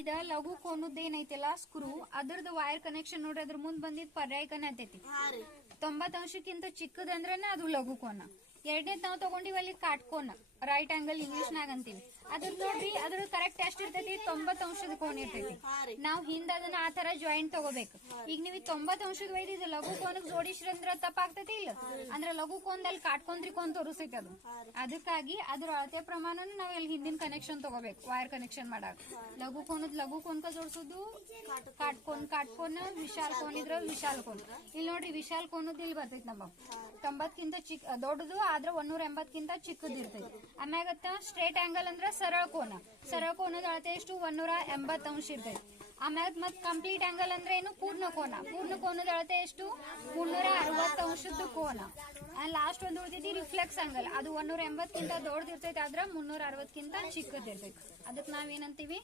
ಇದ ಲಘು ಕೋನದ ಏನೈತಿಲ್ಲ ಸ್ಕ್ರೂ ಅದ್ರದ್ದು ವೈರ್ ಕನೆಕ್ಷನ್ ನೋಡ್ರಿ ಅದ್ರ ಮುಂದ್ ಬಂದಿದ್ ಪರ್ಯಾಯ ಕನೆ ಆತೈತಿ 90 ಅಂಶಕ್ಕಿಂತ ಚಿಕ್ಕದಂದ್ರನ ಅದು ಲಘು ಕೋನ. ಎರಡನೇದ್ ನಾವ್ ತಗೊಂಡಿವಲ್ಲಿ ಕಾಟ್ಕೋನ ರೈಟ್ ಆಂಗಲ್ ಇಂಗ್ಲಿಷ್ ನಾಗ ಅಂತೀವಿ. ಅದ್ರ ನೋಡ್ರಿ ಅದ್ರ ಕರೆಕ್ಟ್ ಎಷ್ಟ್ ಇರ್ತೈತಿ 90 ಅಂಶದ ಕೋನ ಇರ್ತೈತಿ. ನಾವ್ ಹಿಂದ ಅದನ್ನ ಆ ತರ ಜಾಯಿಂಟ್ ತಗೋಬೇಕು. ಈಗ ನೀವು 90 ಅಂಶದ ವೈದ್ ಇದು ಲಘು ಕೋನಕ್ ಜೋಡಿಸ್ರಿ ಅಂದ್ರ ತಪ್ಪಾಗ್ತೈತಿ ಇಲ್ಲ ಅಂದ್ರ ಲಘು ಕೋನದಲ್ಲಿ ಕಾಟ್ಕೊಂಡ್ರಿ ಕೋನ್ ತೋರಿಸೈತಿ ಅದು. ಅದಕ್ಕಾಗಿ ಅದ್ರ ಅಳತೆ ಪ್ರಮಾಣ ನಾವ್ ಇಲ್ಲಿ ಹಿಂದಿನ ಕನೆಕ್ಷನ್ ತಗೋಬೇಕು ವೈರ್ ಕನೆಕ್ಷನ್ ಮಾಡಾಕ. ಲಘು ಕೋನ್ಕ ಜೋಡಿಸೋದು ಕಾಟ್ಕೋನ್ ವಿಶಾಲ್ ಕೋನ್ ಇದ್ರ ವಿಶಾಲ್ ಕೋನ್. ಇಲ್ಲಿ ನೋಡ್ರಿ ವಿಶಾಲ್ ಕೋನದ್ ಇಲ್ಲಿ ಬರ್ತೈತಿ ನಮ್ಮ 90ಕ್ಕಿಂತ ದೊಡ್ಡದು ಆದ್ರ 180ಕ್ಕಿಂತ ಚಿಕ್ಕದ್ ಇರ್ತೈತಿ. ಆಮ್ಯಾಗತ್ತ ಸ್ಟ್ರೇಟ್ ಆಂಗಲ್ ಅಂದ್ರ ಸರಳ ಕೋನದ ಅಳತೆ ಎಷ್ಟು 180 ಅಂಶ ಇರ್ತೈತಿ. ಆಮ್ಯಾಗ ಮತ್ ಕಂಪ್ಲೀಟ್ ಆಂಗಲ್ ಅಂದ್ರೆ ಏನು ಪೂರ್ಣ ಕೋನದ ಅಳತೆ ಎಷ್ಟು 360 ಅಂಶದ ಕೋನ. ಲಾಸ್ಟ್ ಒಂದು ಉಳಿದೈತಿ ರಿಫ್ಲೆಕ್ಸ್ ಆಂಗಲ್, ಅದು 180ಕ್ಕಿಂತ ದೊಡ್ಡದಿರ್ತೈತಿ ಆದ್ರ 360ಕ್ಕಿಂತ ಚಿಕ್ಕದ್ ಇರ್ತೈತಿ. ಅದಕ್ಕೆ ನಾವೇನಂತೀವಿ